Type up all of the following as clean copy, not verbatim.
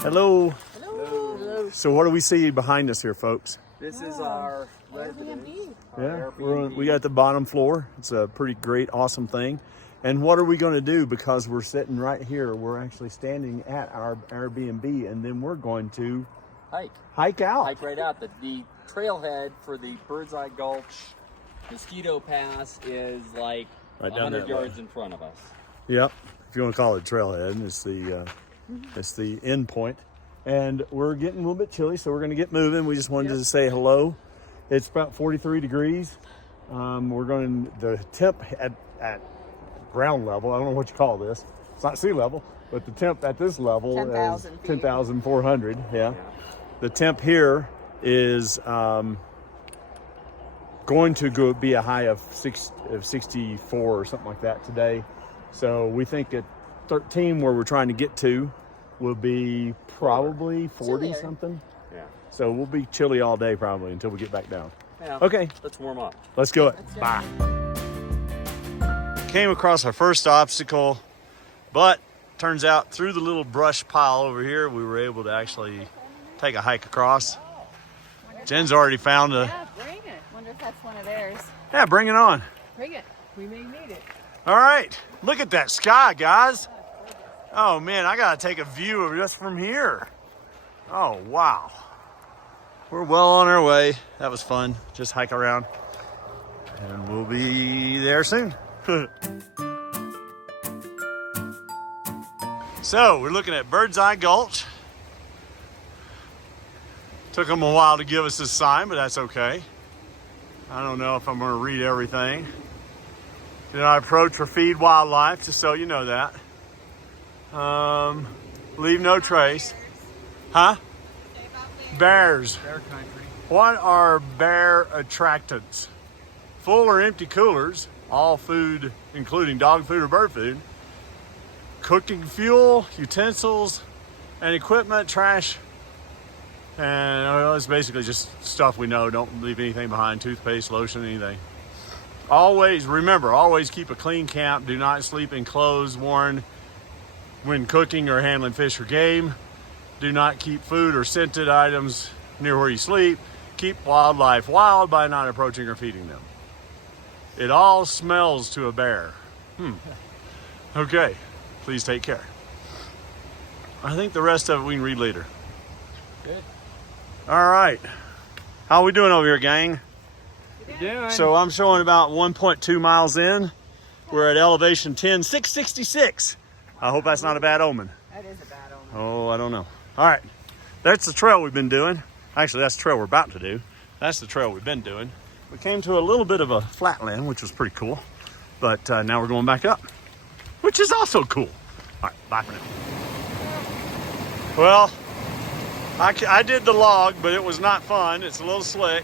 Hello. Hello. So what do we see behind us here, folks? This is our residence. Yeah, Airbnb. we got the bottom floor. It's a pretty great, awesome thing. And what are we going to do? Because we're sitting right here. We're actually standing at our Airbnb, and then we're going to hike out. Hike right out. The trailhead for the Birdseye Gulch Mosquito Pass is like Right down 100 that yards way. in front of us. Yep, if you want to call it trailhead, it's the end point. And we're getting a little bit chilly, so we're going to get moving. We just wanted to say hello. It's about 43 degrees. We're going the temp at ground level. I don't know what you call this. It's not sea level, but the temp at this level 10,000 is feet. 10,400. Yeah. The temp here is going to be a high of 64 or something like that today. So we think at 13, where we're trying to get to, will be probably 40 Chillier. something. Yeah. So we'll be chilly all day probably until we get back down. Yeah. Okay, Let's warm up. let's go. Let's do Bye. Came across our first obstacle, but turns out through the little brush pile over here, we were able to actually take a hike across. Jen's already found a... Yeah, bring it. Wonder if that's one of theirs. Yeah, bring it on. Bring it. We may need it. All right, look at that sky, guys. Oh man, I gotta take a view of just from here. Oh, wow. We're well on our way. That was fun, just hike around. And we'll be there soon. So, we're looking at Birdseye Gulch. Took them a while to give us this sign, but that's okay. I don't know if I'm gonna read everything. Do not approach or feed wildlife, just so you know that. Leave no trace. Huh? Bears. Bear country. What are bear attractants? Full or empty coolers, all food, including dog food or bird food, cooking fuel, utensils, and equipment, trash, and it's basically just stuff we know. Don't leave anything behind, toothpaste, lotion, anything. Always, remember, always keep a clean camp. Do not sleep in clothes worn when cooking or handling fish or game. Do not keep food or scented items near where you sleep. Keep wildlife wild by not approaching or feeding them. It all smells to a bear. Okay, please take care. I think the rest of it we can read later. Good. All right, how we doing over here, gang? Doing. So I'm showing about 1.2 miles in. We're at elevation 10,666. I hope that's not a bad omen. That is a bad omen. Oh, I don't know. All right, that's the trail we've been doing. Actually, that's the trail we're about to do. That's the trail we've been doing. We came to a little bit of a flatland, which was pretty cool. But now we're going back up, which is also cool. All right, bye for now. Well, I did the log, but it was not fun. It's a little slick.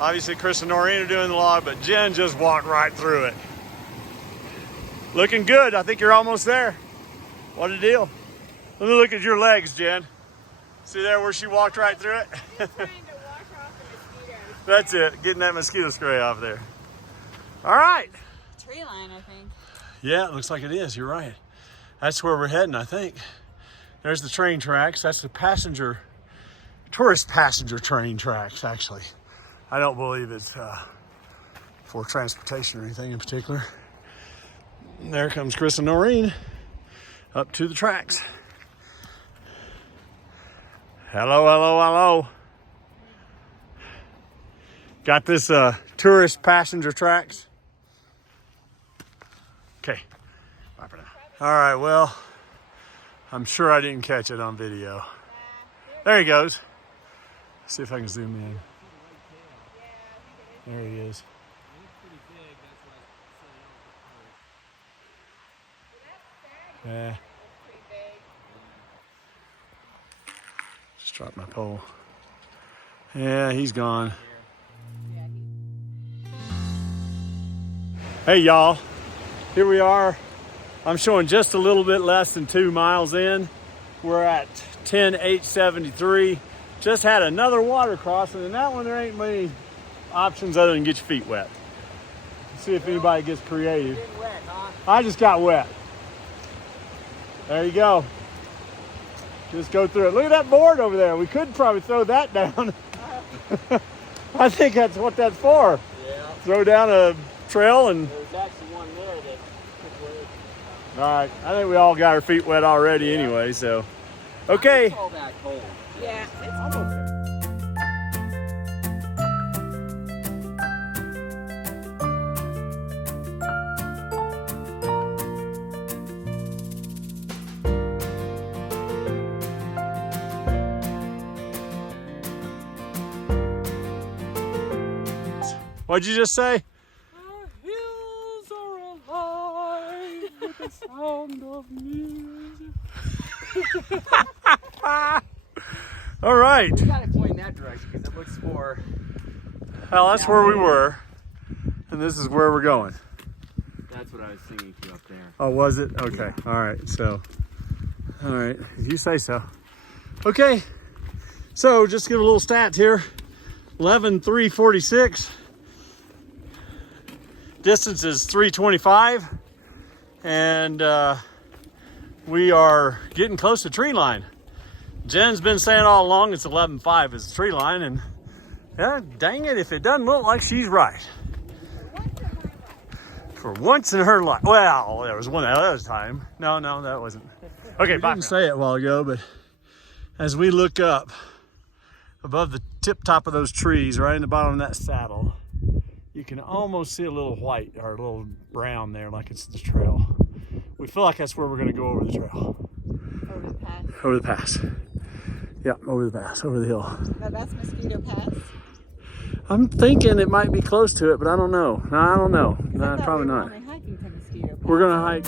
Obviously, Chris and Noreen are doing the log, but Jen just walked right through it. Looking good. I think you're almost there. What a deal. Let me look at your legs, Jen. See there where she walked right through it? Trying to wash off the mosquitoes. That's it. Getting that mosquito spray off there. All right. Tree line, I think. Yeah, it looks like it is. You're right. That's where we're heading, I think. There's the train tracks. That's the tourist passenger train tracks, actually. I don't believe it's for transportation or anything in particular. And there comes Chris and Noreen up to the tracks. Hello, hello, hello. Got this tourist passenger tracks. Okay, bye for now. All right, well, I'm sure I didn't catch it on video. There he goes. See if I can zoom in. There he is. Yeah. Just dropped my pole. Yeah, he's gone. Hey y'all, here we are. I'm showing just a little bit less than 2 miles in. We're at 10,873. Just had another water crossing, and that one there ain't many options other than get your feet wet. Let's see if anybody gets creative. Getting wet, huh? I just got wet. There you go. Just go through it. Look at that board over there. We could probably throw that down. I think that's what that's for. Yeah. Throw down a trail and... There's actually one there that could work. All right. I think we all got our feet wet already anyway, so. Okay. It's all that cold. Yeah. I'm okay. What'd you just say? Our hills are alive with the sound of music. All right. You gotta point in that direction because it looks more. Well, that's where we were, and this is where we're going. That's what I was singing to up there. Oh, was it? Okay. All right. So, all right. If you say so. Okay. So, just give a little stats here. 11,346. Distance is 325, and we are getting close to tree line. Jen's been saying all along it's 11.5 is the tree line, and yeah, dang it if it doesn't look like she's right. For once in her life. Well, there was one other time. No, that wasn't. Okay, bye. I didn't say it a while ago, but as we look up above the tip top of those trees, right in the bottom of that saddle, you can almost see a little white or a little brown there, like it's the trail. We feel like that's where we're going to go over the trail. Over the pass. Over the pass. Yeah, over the pass, over the hill. No, that's Mosquito Pass. I'm thinking it might be close to it, but I don't know. No, I don't know. I No, thought probably we were not. only hiking to Mosquito Pass. We're going to hike.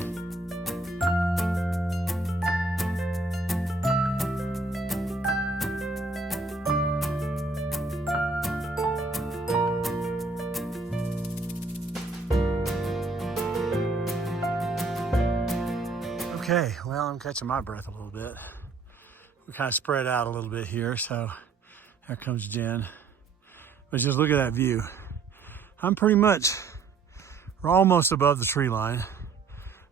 Okay, well, I'm catching my breath a little bit. We kind of spread out a little bit here, so there comes Jen. But just look at that view. We're almost above the tree line.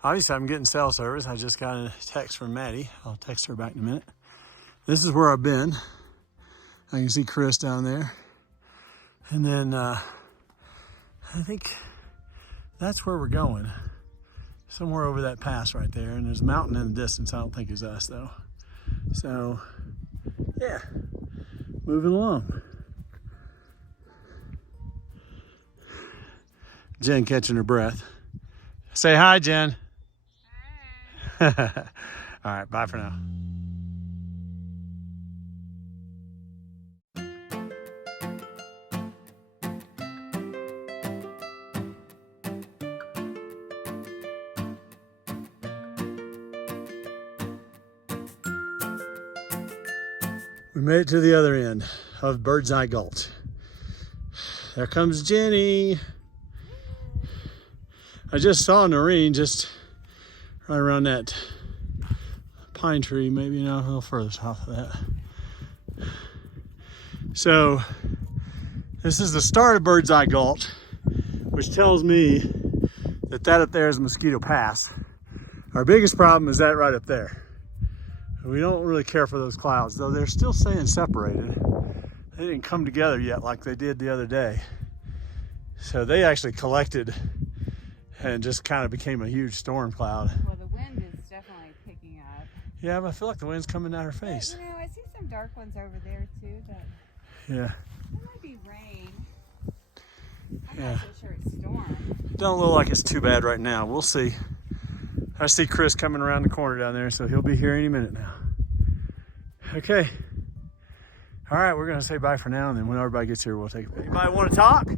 Obviously, I'm getting cell service. I just got a text from Maddie. I'll text her back in a minute. This is where I've been. I can see Chris down there. And then I think that's where we're going. Somewhere over that pass right there, and there's a mountain in the distance. I don't think it's us though. So, yeah, moving along. Jen catching her breath. Say hi, Jen. Hi. All right, bye for now. We made it to the other end of Birdseye Gulch. There comes Jenny. I just saw Noreen just right around that pine tree, maybe a little further south of that. So this is the start of Birdseye Gulch, which tells me that up there is Mosquito Pass. Our biggest problem is that right up there. We don't really care for those clouds, though they're still staying separated. They didn't come together yet like they did the other day. So they actually collected and just kind of became a huge storm cloud. Well, the wind is definitely picking up. Yeah, but I feel like the wind's coming down her face. But, I see some dark ones over there too. That Yeah. might be rain. I'm Yeah. not so sure it's storm. It don't look like it's too bad right now. We'll see. I see Chris coming around the corner down there, so he'll be here any minute now. Okay. All right, we're gonna say bye for now, and then when everybody gets here, we'll take a break. Anybody want to talk?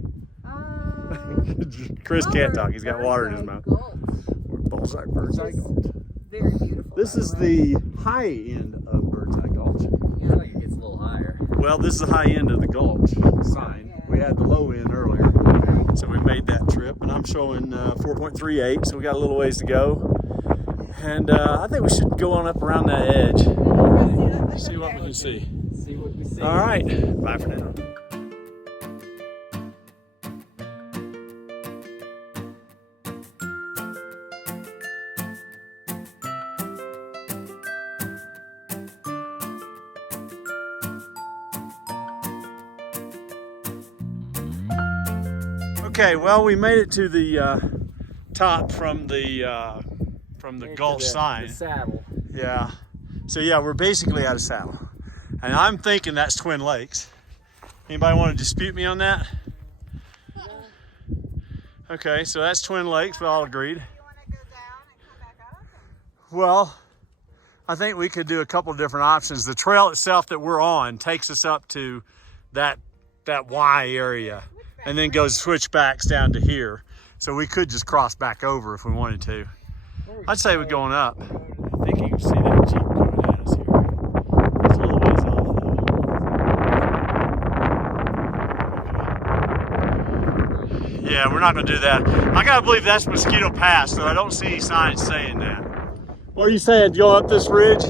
Chris can't talk. He's got water in his mouth. Birdseye Gulch. Very beautiful. This is the high end of Birdseye Gulch. Yeah, I think it gets a little higher. Well, this is the high end of the gulch sign. Yeah. We had the low end earlier, so we made that trip, and I'm showing 4.38, so we got a little ways to go. And I think we should go on up around that edge, see what we can see. See what we see. All right, bye for now. Okay, well, we made it to the top from the Gulch sign. The saddle. Yeah. So yeah, we're basically at a saddle. And I'm thinking that's Twin Lakes. Anybody want to dispute me on that? Okay, so that's Twin Lakes, we all agreed. You want to go down and come back up? Well, I think we could do a couple of different options. The trail itself that we're on takes us up to that Y area and then goes switchbacks down to here. So we could just cross back over if we wanted to. I'd say we're going up. I think you can see that Jeep coming at us here. It's a little ways off though. Yeah, we're not gonna do that. I gotta believe that's Mosquito Pass, though I don't see any signs saying that. What are you saying, go up this ridge?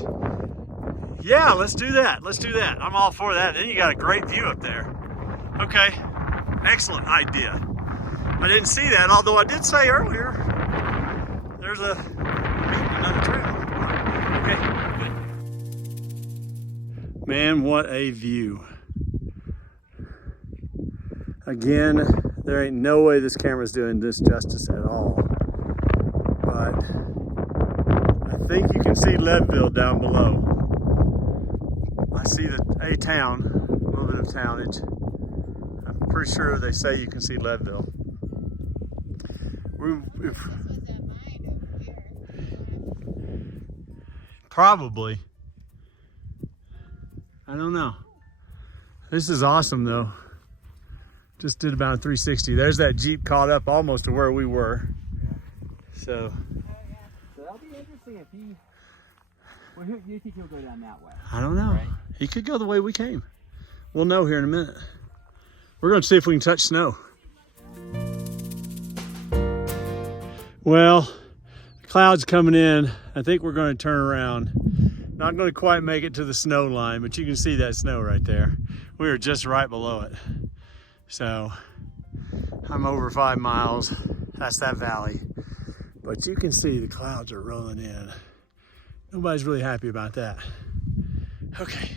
Yeah, let's do that. Let's do that. I'm all for that. Then you got a great view up there. Okay, excellent idea. I didn't see that, although I did say earlier, there's another trail. Okay, good. Man, what a view. Again, there ain't no way this camera's doing this justice at all. But I think you can see Leadville down below. I see a town, a little bit of townage. I'm pretty sure they say you can see Leadville. Probably. I don't know. This is awesome though. Just did about a 360. There's that Jeep caught up almost to where we were. So. So that'll be interesting if he. Well, you think he'll go down that way? I don't know. Right? He could go the way we came. We'll know here in a minute. We're going to see if we can touch snow. Well, the cloud's coming in. I think we're going to turn around. Not going to quite make it to the snow line, but you can see that snow right there. We are just right below it. So I'm over 5 miles. That's that valley. But you can see the clouds are rolling in. Nobody's really happy about that. Okay,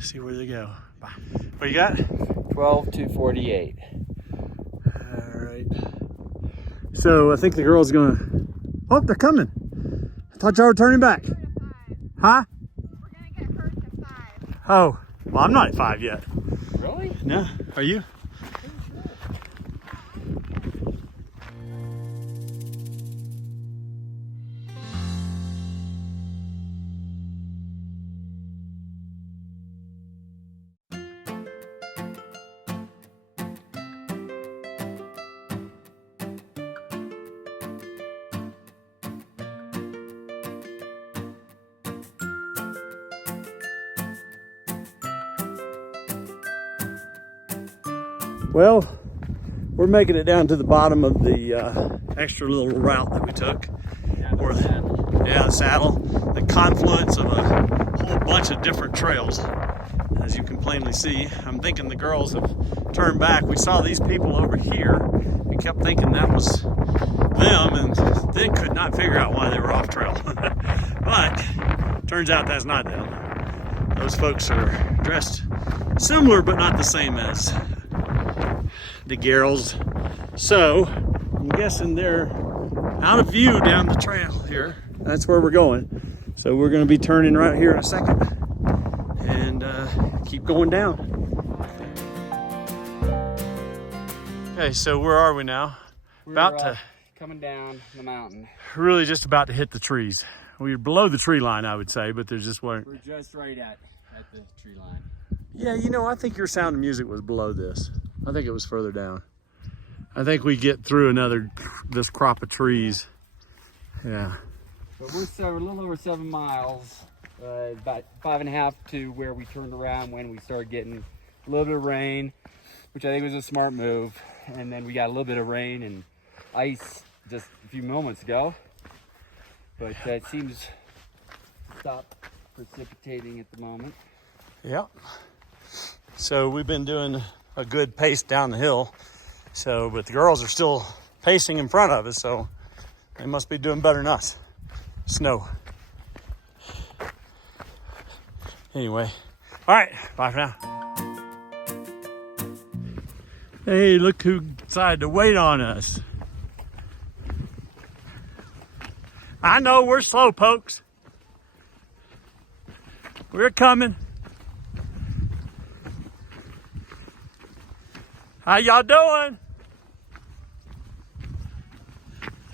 see where they go. Bye. What you got? 12:48. All right. So I think the girl's gonna. Oh, they're coming. I thought y'all were turning back. Huh? We're going to get hurt to 5. Oh, well, I'm not at 5 yet. Really? No, are you? Well, we're making it down to the bottom of the extra little route that we took. Or the saddle. The confluence of a whole bunch of different trails. As you can plainly see, I'm thinking the girls have turned back. We saw these people over here. We kept thinking that was them and then could not figure out why they were off trail. But turns out that's not them. Those folks are dressed similar but not the same as the girls. So I'm guessing they're out of view down the trail here. That's where we're going. So we're going to be turning right here in a second and keep going down. Okay, so where are we now? We're coming down the mountain. Really just about to hit the trees. We're below the tree line, I would say, but there's just weren't. We're just right at the tree line. Yeah, you know, I think your Sound of Music was below this. I think it was further down. I think we get through this crop of trees. Yeah. But we're a little over 7 miles, about 5.5 to where we turned around when we started getting a little bit of rain, which I think was a smart move. And then we got a little bit of rain and ice just a few moments ago. But it seems to stop precipitating at the moment. Yep. So we've been doing a good pace down the hill. So, but the girls are still pacing in front of us, so they must be doing better than us. Snow. Anyway, all right, bye for now. Hey, look who decided to wait on us. I know we're slow pokes. We're coming. How y'all doing?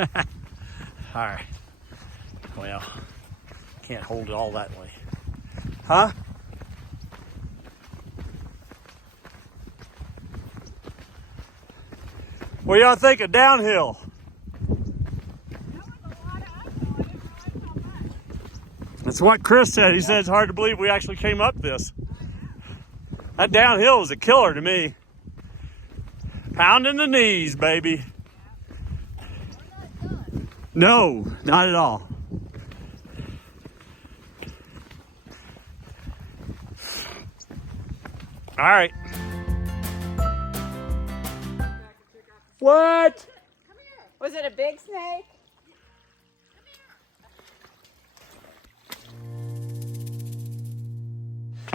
All right. Well, can't hold it all that way. Huh? What y'all think of downhill? That's what Chris said. He said it's hard to believe we actually came up this. That downhill is a killer to me. Pounding the knees, baby. No, not at all. All right. What? Was it a big snake?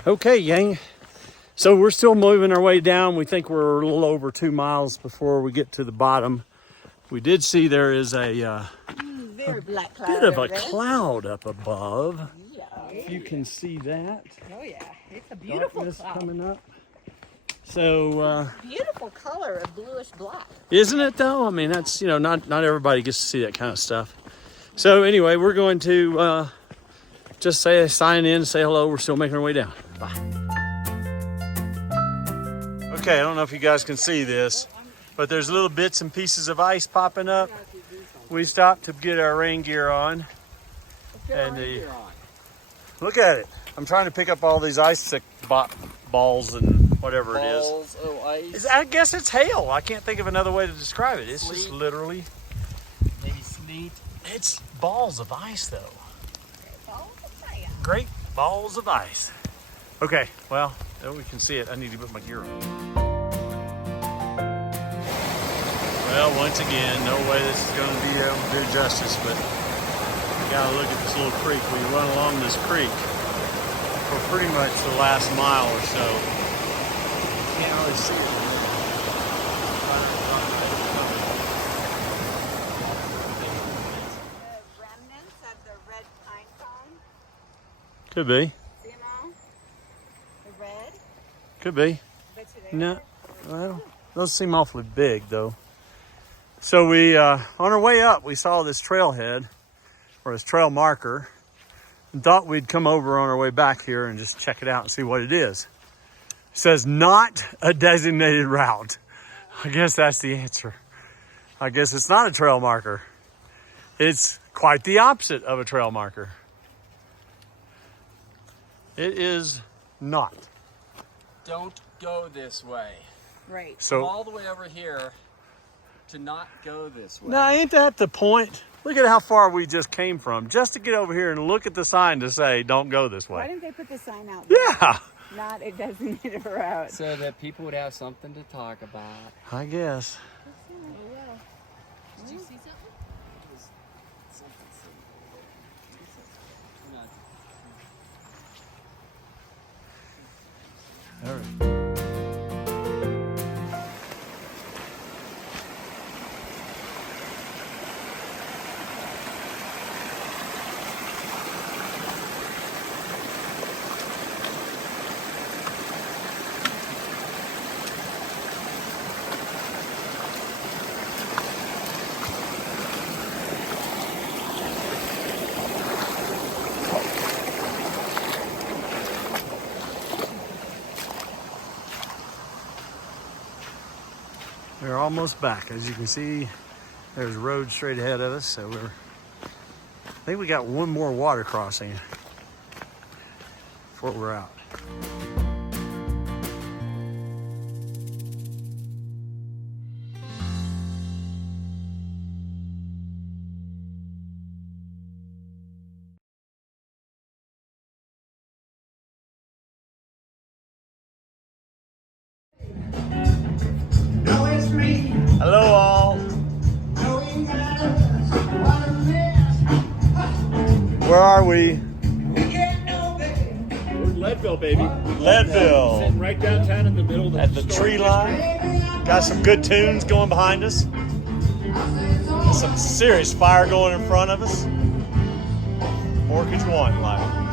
Okay, gang. So we're still moving our way down. We think we're a little over 2 miles before we get to the bottom. We did see there is a Very black cloud. bit of a over there. cloud up above. Yeah. If you can see that. Oh yeah, it's a beautiful Darkness cloud. coming up. So, Beautiful color of bluish black. isn't it though? I mean, that's, not everybody gets to see that kind of stuff. So anyway, we're going to just sign in, say hello. We're still making our way down. Bye. Okay, I don't know if you guys can see this, but there's little bits and pieces of ice popping up. We stopped to get our rain gear on. And look at it. I'm trying to pick up all these ice balls and whatever it is. Balls of ice. I guess it's hail. I can't think of another way to describe it. It's just Sleet. literally, Maybe sleet. it's balls of ice though. Great balls of ice. Okay, well, there we can see it. I need to put my gear on. Well, once again, no way this is going to be able to do justice, but you gotta look at this little creek. We run along this creek for pretty much the last mile or so. You can't really see it. The remnants of the red pine cone. Could be. See them all? The red. Could be. Bet you they No, are. well, those seem awfully big though. So we, on our way up, we saw this trailhead, or this trail marker, and thought we'd come over on our way back here and just check it out and see what it is. It says not a designated route. I guess that's the answer. I guess it's not a trail marker. It's quite the opposite of a trail marker. It is not. Don't go this way. Right. Come So, all the way over here to not go this way. now, ain't that the point? Look at how far we just came from, just to get over here and look at the sign to say, don't go this Why way. didn't they put the sign out there? Yeah, Not a designated route. So that people would have something to talk about. I guess. Did you see something? All right. We're almost back. As you can see, there's a road straight ahead of us. So I think we got one more water crossing before we're out. Hello all. Where are we? Leadville, baby. Leadville. Sitting right downtown in the middle of the At the tree line. Got some good tunes going behind us. Some serious fire going in front of us. What more could you want in life?